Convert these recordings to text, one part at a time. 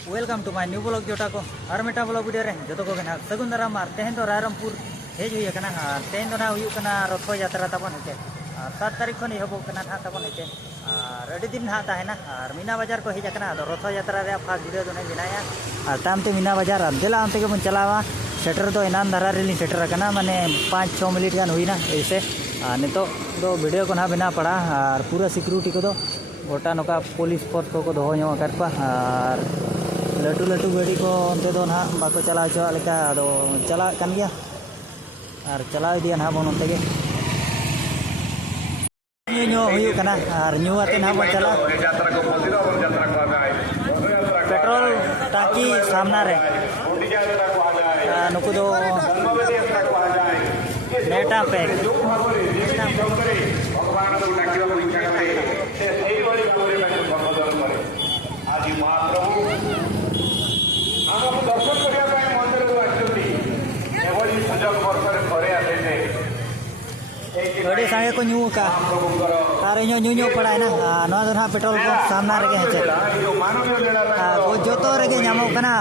welcome to my new blog जोटा को और मेटा ब्लॉग वीडियो रे जो को ना सगुन दाराम और तेहन तो रायरमपुर हेज हुई कना और तेहन तो ना हुई कना रथ यात्रा तबन हेते 7 तारीख खन एहबो कना ना तबन हेते और अड़ी दिन ना ताहेना और मीना बाजार को हेज कना तो रथ यात्रा रे फास्ट वीडियो तो नहीं बनाया और तामते मीना बाजार देला अंते के बन चलावा सेटर तो इनान धारा रेली सेटर कना माने 5-6 मिनट गान हुईना ऐसे नितो दो वीडियो को ना बना पड़ा और पूरा सिक्योरिटी को दो गोटा नोका पुलिस फोर्स को दोहो ᱧᱚᱜ ᱟᱠᱟᱫ ᱠᱚᱣᱟ ᱟᱨ लटू लटू गाड़ी को अंते दो ना बाको चला चला लेका दो चला कान गया और चला दिया ना बन अंते के ᱧᱚ हुई कना और ᱧᱩ आते ना बन चला पेट्रोल टाकी सामना रे नुकु दो नेटा पे थोड़ी संगे को न्यू का और न्यू पड़ा है ना नवा दो ना पेट्रोल पंप सामना रे हेचे वो जो तो रे ᱧᱟᱢᱚᱜ ᱠᱟᱱᱟ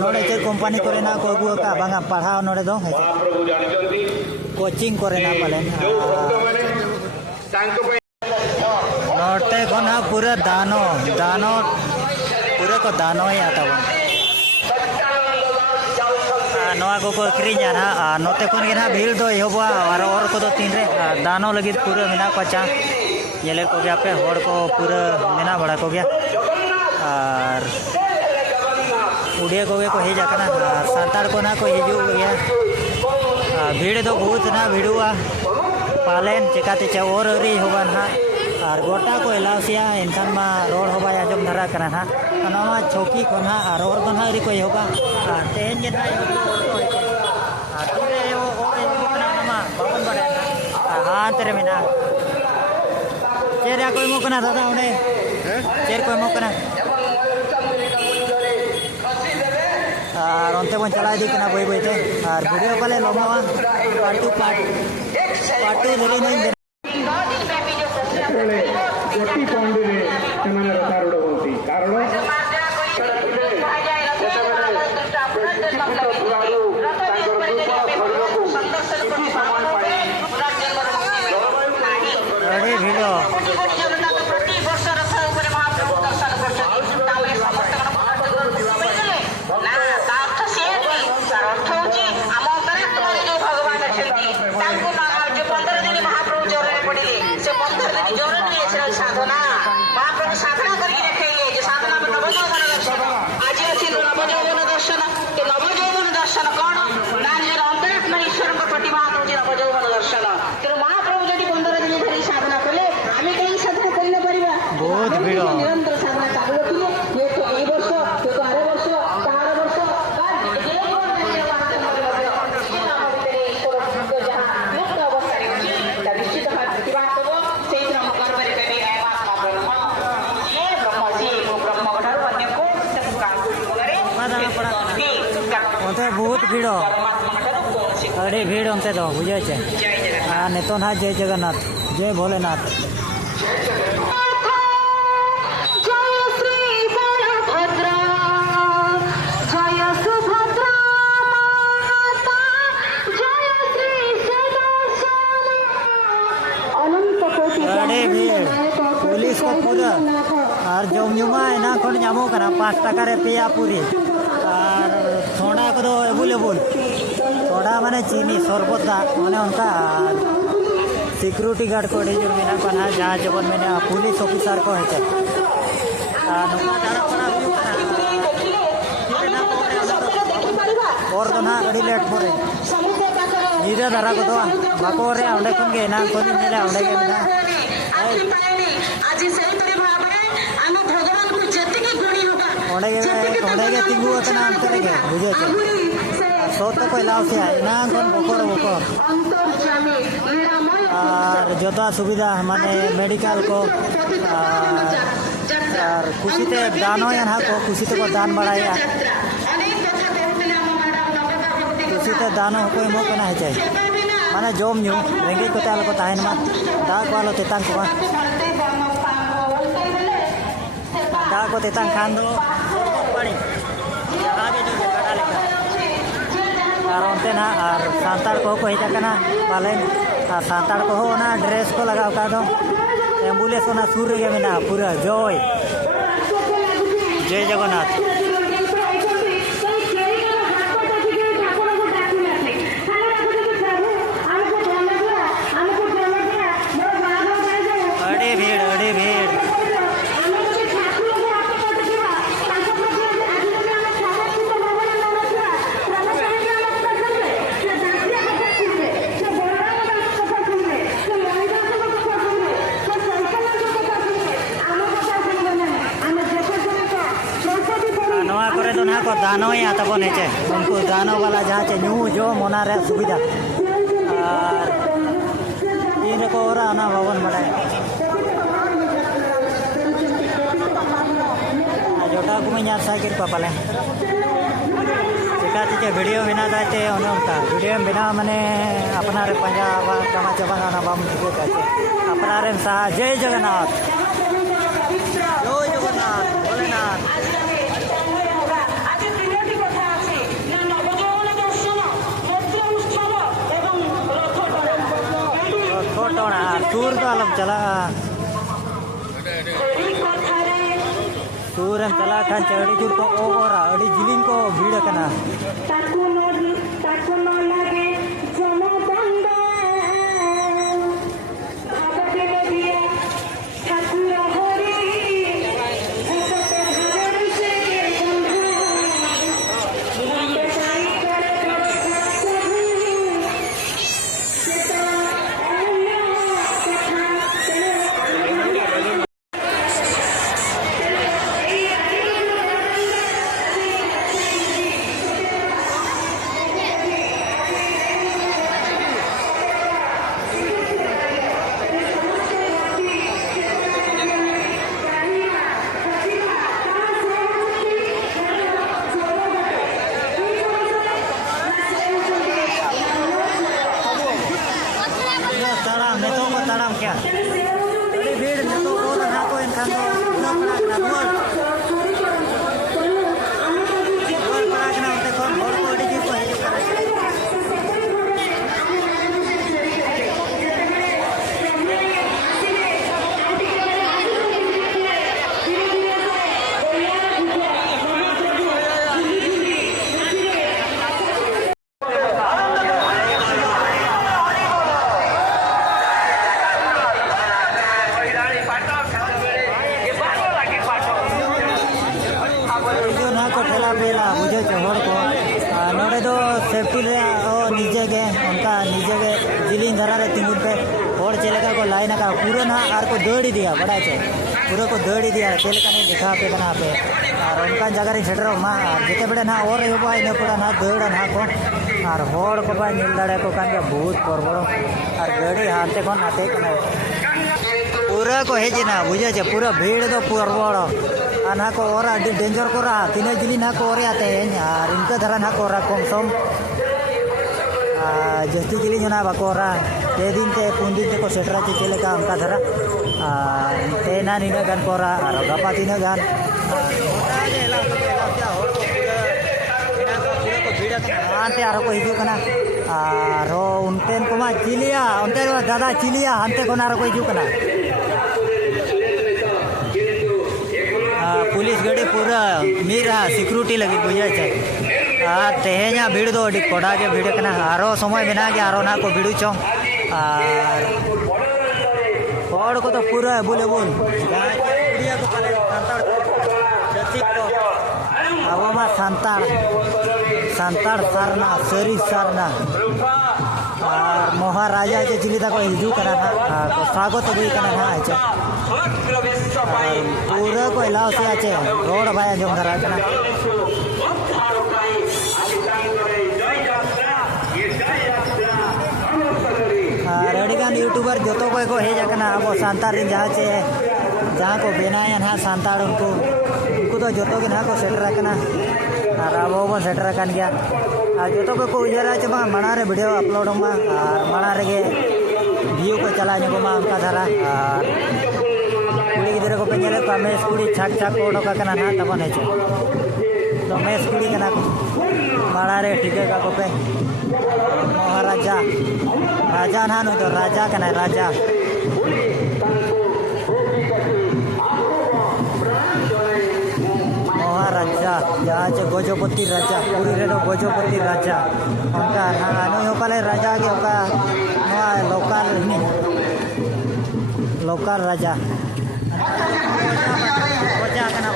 नोडे चे कंपनी करे ना को अगु का बांगा पढ़ाओ नोडे दो कोचिंग करे ना पाले नोटे को ना पूरा दानो पूरे को दानो ही आता वो नवा को अखरीजा ना नोते खन गे ना भीड़ दो एहबा और को दो तीन रे दानो लगी पूरा मेना को चा येले को गया पे होड़ को पूरा मेना बड़ा को गया और उड़े को हेज कना सातार को ना को हिजू गया भीड़ दो बहुत ना भिड़ुआ पालेन चिकाते चे और री होबा ना और गोटा को एलासिया इनखान मा रोड होबा आजम धरा कना ना नवा चौकी को ना और को ना री को होबा तेहन जे ना तीरे वो और कना मा बाबन बड़े हां तेरे मेना चेरा कोई मोकना दादा उन्हें चेर कोई मोकना और अंते बन चला दी कना बई थे और वीडियो पाले लोमावा पार्ट 2 धरी नहीं गोटी पॉइंट रे ସେମାନେ ରଥାରୂଢ ହୁଅନ୍ତି କାରଣ अरे भिड़ो साधना महाप्रभु साधना करके रखेंगे जो साधना में नवजौवन दर्शन आज अच्छी नवजौवन दर्शन के नवजौवन दर्शन कौन ना निजर अंतरात्मा ईश्वर प्रतिमा हूँ नवजौवन दर्शन तेणु महाप्रभु जब 15 दिन धरी साधना कले आम कहीं साधना कर बहुत भीड़ निरंतर साधना चालू रखिए ये तो ए वर्ष ये तो अरे वर्ष तार वर्ष निश्चित भाव प्रतिभा से बहुत भीड़ अरे भीड़ अंते दो बुझे चे नेतो ना जय जगन्नाथ जय भोलेनाथ अरे भीड़ पुलिस को पूरा और जमजुमा ना खन नामो कना 5 टाका रे पेया पूरी और थोड़ा को एवलेबल थोड़ा माने चीनी सरबता माने उनका सिक्योरिटी गार्ड को जो मेना पना जहाँ जबन मैंने पुलिस ऑफिसर को हेते और तो ना अड़ी लेट पड़े नीरा धरा को तो बाको रे अंडे खन गे ना कोन मिला अंडे के ना आज सही तरी भाबरे आमे भगवान को जति के गुणी होगा अंडे के तिंगु तना अंतर के बुझे छे सो तो कोई लाव से ना कोन बकोर और जोता सुविधा माने मेडिकल को और खुशी ते दानो या ना को खुशी ते को दान बढ़ाया खुशी ते दानो कोई मो कना है चाहिए माने जोम न्यू रेंगे को ताल को ताहन मा दा वालो तेतान को दा को तेतान खान दो पानी ᱛᱮ ᱱᱟᱜ ᱟᱨ ᱥᱟᱱᱛᱟᱲ ᱠᱚᱦᱚᱸ ᱠᱚ ᱦᱮᱡ ᱟᱠᱟᱱᱟ ᱯᱟᱞᱮᱱ ᱟᱨ ᱥᱟᱱᱛᱟᱲ ᱠᱚᱦᱚᱸ ᱚᱱᱟ ᱰᱨᱮᱥ ᱠᱚ ᱞᱟᱜᱟᱣ ᱟᱠᱟᱫ ᱫᱚ एम्बुलेंस ओना सुर रे मेना पूरा जय जय जगन्नाथ अड़े भीड़ को दानो ही आता बने चे उनको दानो वाला जहाँ चे न्यू जो मोना रे सुविधा और इन को और आना भवन बढ़ाए जोटा को मैं यार साइकिल पापले चिका चे वीडियो बिना दाते उनका वीडियो बिना मने अपना रे पंजाब कमा चबा ना बाम दिखे जाते अपना रे सा जय जगन्नाथ भोलेनाथ टूर का आलम चला टूर हम चला खान चढ़ी जुर को ओरा अड़ी जिलिंग को भीड़ करना क्या अरे भीड़ न तो बोल ना को इनखान तो ना पड़ा बोल पड़ा ना उनते कौन बोल को अड़ी जी को है बुझे हर को नोड़े दो सेफ्टी निजे गे उनका निजे गे जिलिंग धरा रे तिंगुन पे और चलेगा को लाइन का पूरा ना आर को दौड़ी दिया बड़ा चे पूरा को दौड़ी दिया चलेगा नहीं दिखा पे बना पे और उनका जगह रे छेड़रो मा जिते बड़े ना और यो बाय न पड़ा ना दौड़ा ना को और होड़ को बाय मिल दड़े को कान के बहुत परबड़ो और गाड़ी हाथे को नाते कने पूरा को हेजे ना बुझे चे पूरा भीड़ दो परबड़ो ना को और डेंजर को रहा तीन जिली ना को और आते हैं और इनका धरा ना को रहा कम सम जस्ती जिली जो ना बाको रहा ते दिन ते पुन दिन ते को सेटरा चे चले का उनका धरा ते ना नीना गान को रहा और गपा तीन गान आते आरो को हिजू कना आरो उनटेन को मा चिलिया उनते दादा चिलिया हमते को ना आरो को हिजू कना पुलिस गाड़ी पूरा मीरा सिक्योरिटी लगी बुझे तेहेना भीड़ दो कोड़ा के भीड़ कना आरो समय बना के आरो ना को भीड़ चो और को तो पूरा बोले बोल इंडिया को पाले संताड़ जति को अब मा संताड़ सारना सरी सारना और महाराजा के जिलिता को हिजू करा था को स्वागत भी करा था आचे पूरा को इलाव से आचे रोड भाई जो करा कना रेडिगान यूट्यूबर जो तो को हेज कना अब सांतार जहाँ चे जहाँ को बनाया ना सांताड़ उनको तो जो तो के ना को सेटर कना और अब वो सेटर कन गया जो तो को उजरा चे मना रे वीडियो अपलोड मा और मना रे व्यू को चला को मा उनका धरा और कुड़ी गिद्रा को पे चले को मेस कुड़ी छाक छाक को ओडोका कना ना तबन हेचे तो मेस कुड़ी कना को मना रे ठीक है का को पे महाराजा राजा ना नु तो राजा कना राजा महाराजा जहाँ चे गजपति राजा पूरी रे गजपति राजा उनका नु होकाले राजा के होका नवा लोकल राजा राजा कना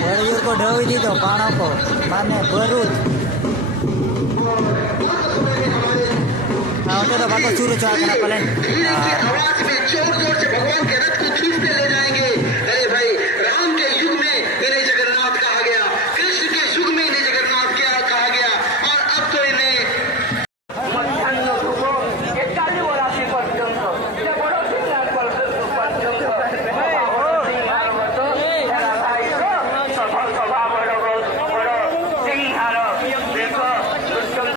बड़ियों को ढोई दी तो बाणों को माने बरूद तो बाको चूरो चुआ कना पलेन आवाज में जोर जोर से भगवान के रथ